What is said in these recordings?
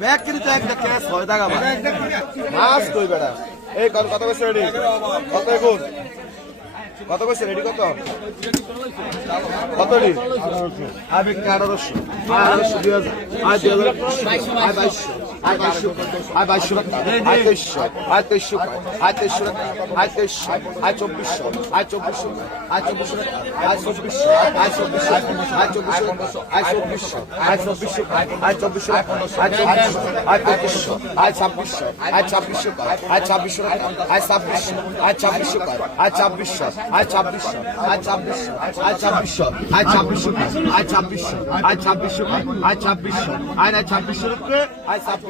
Bag কিনতে এক দেখ ছয় টাকা মাছ কই বেড়া? এই কত কত বছর রেডি? কত এগুন? কত বছর রেডি কত? কত রেডি? আবে আঠারোশো? আঠারোশো দুই হাজার। আর দুই হাজার। আয় বাইশশো। আয় বাইশশো আয় বাইশশো টাকা আয় তেইশশো আয় তেইশশো আয় তেইশশো আয় তেইশশো আয় চব্বিশশো আয় চব্বিশশো আয় চব্বিশশো আয় চব্বিশশো আয় চব্বিশশো আয় চব্বিশশো আয় চব্বিশশো আয় চব্বিশশো আয় চব্বিশশো আয় চব্বিশশো আয় পঁচিশশো আয় ছাব্বিশশো আয় ছাব্বিশশো আয় ছাব্বিশশো আয় ছাব্বিশশো আয় ছাব্বিশশো আয় ছাব্বিশশো আয় ছাব্বিশশো আয় ছাব্বিশশো আয় ছাব্বিশশো আয় ছাব্বিশশো আয় ছাব্বিশশো আয় ছাব্বিশশো আয় ছাব্বিশশো আয় ছাব্বিশশো রুপে আয় ছাব্বিশশো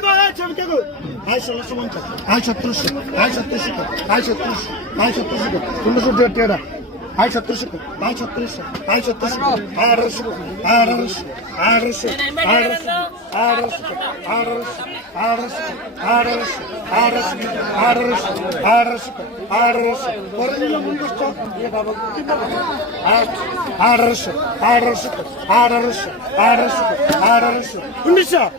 আঠারোশো আঠারোশো আঠারোশো আঠারোশো আঠারোশো উনিশশো উনিশশো উনিশশো উনিশশো উনিশশো দুই হাজার দুই হাজার দুই হাজার দুই হাজার দুই হাজার দুই হাজার এক দুই হাজার দুই দুই হাজার দুই হাজার একুশশো একুশশো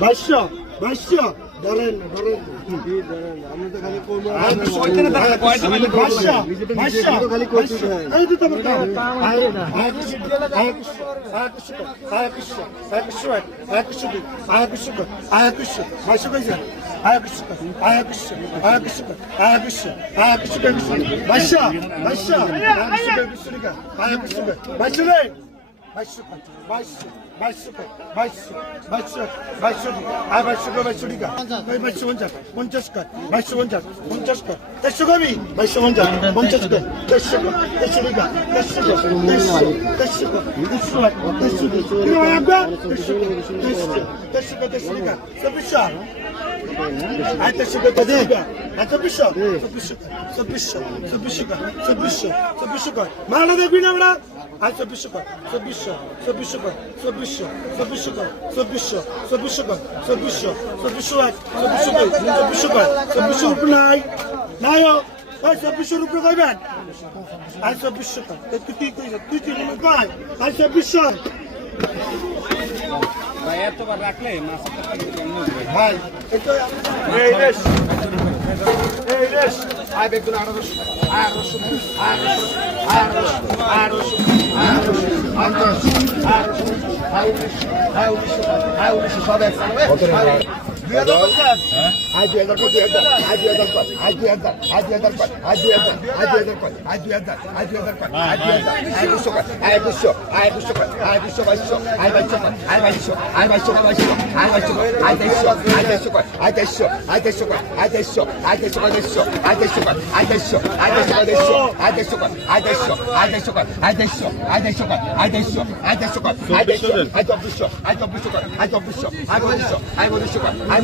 বাইশশো বাইশশো Başla, başla. Ayaküstü, ayaküstü. Başla. Başla. বাইশশো বাইশশো বাইশশো বাইশশো বাইশশো বাইশশো আয় বাইশশো বাইশশো টাকা ওই বাইশশো পঞ্চাশ পঞ্চাশ কর বাইশশো পঞ্চাশ পঞ্চাশ কর দেড়শো কবি বাইশশো পঞ্চাশ পঞ্চাশ কর দেড়শো কর দেড়শো টাকা দেড়শো কর দেড়শো দেড়শো কর দেড়শো দেড়শো দেড়শো দেড়শো দেড়শো দেড়শো কর দেড়শো টাকা চব্বিশশো আয় দেড়শো কর দেড়শো টাকা আয় চব্বিশশো চব্বিশশো চব্বিশশো চব্বিশশো চব্বিশশো চব্বিশশো কর মারা দেখবি না আমরা? আয় চব্বিশশো কর, চব্বিশশো চব্বিশশো কর, চব্বিশশো চব্বিশশো কর, চব্বিশশো চব্বিশশো কর, চব্বিশশো চব্বিশশো এক, চব্বিশশো কর চব্বিশশো কর, চব্বিশশো রুপে নাই নাই ওই চব্বিশশো রুপে কইবেন? আয় চব্বিশশো কর। তুই তুই কি মনে কয় আয় চব্বিশশো। এতবার রাখলে? ভাই এই রেশ এই রেশ আয় বেগুন আয় উনিশশো আয় I got the shot. I got the shot. I got the shot. I got the shot. I got the shot. I got the shot. I got the shot.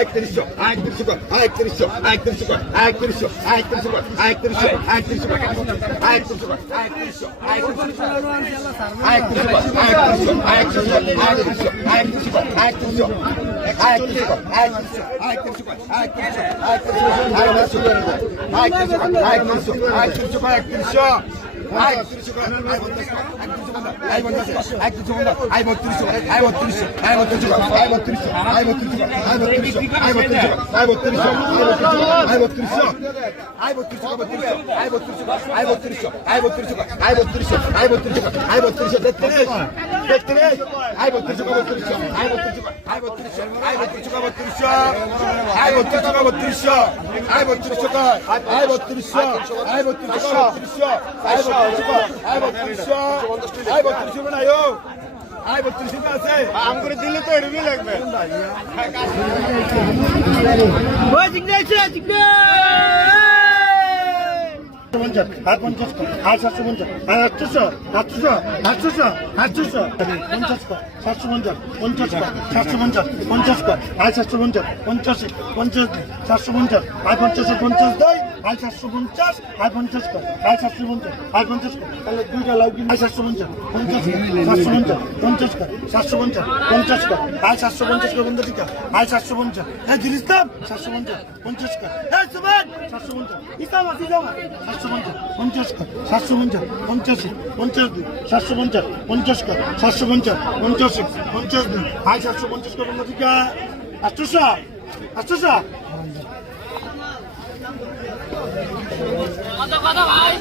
একত্রিশশো একত্রিশশো একত্রিশশো একত্রিশশো একত্রিশশো একত্রিশশো আয় একত্রিশশো আয় একত্রিশশো আয় একত্রিশশো আয় একত্রিশশো বত্রিশ বন্ধ আই বত্রিশ আই বত্রিশ তেত্রিশ তেত্রিশ আই বত্রিশ আই বত্রিশ আয় বত্রিশশো টাকা বত্রিশশো আয় বত্রিশশো টাকা বত্রিশশো আয় বত্রিশশো টাকা আয় বত্রিশশো আয় বত্রিশশো বত্রিশশো আয় বত্রিশশো আয় বত্রিশশো আয় বত্রিশশো না আয়ো আয় বত্রিশশো আছে আম করে তো এরকমই লাগবে ওই জিজ্ঞাসা জিজ্ঞাসা পঞ্চাশ পঞ্চাশ পঞ্চাশ পঞ্চাশ পঞ্চাশ সাতশো পঞ্চাশ আর পঞ্চাশে পঞ্চাশ দেয় আর সাতশো পঞ্চাশ আর পঞ্চাশ কর আর সাতশো পঞ্চাশ আর পঞ্চাশ কর তাহলে দুইটা লাভ আর সাতশো পঞ্চাশ পঞ্চাশ সাতশো পঞ্চাশ পঞ্চাশ কর সাতশো পঞ্চাশ পঞ্চাশ কর আর সাতশো পঞ্চাশ কর বন্ধু টিকা আর সাতশো পঞ্চাশ হ্যাঁ জিনিস দাম সাতশো পঞ্চাশ পঞ্চাশ কর হ্যাঁ সুমান সাতশো পঞ্চাশ ইসলাম আছে ইসলাম সাতশো পঞ্চাশ পঞ্চাশ কর সাতশো পঞ্চাশ পঞ্চাশি পঞ্চাশ দুই সাতশো পঞ্চাশ পঞ্চাশ কর সাতশো পঞ্চাশ পঞ্চাশি পঞ্চাশ দুই আর সাতশো পঞ্চাশ কর বন্ধু টিকা আটশোশো আটশোশো কত কত ভাই।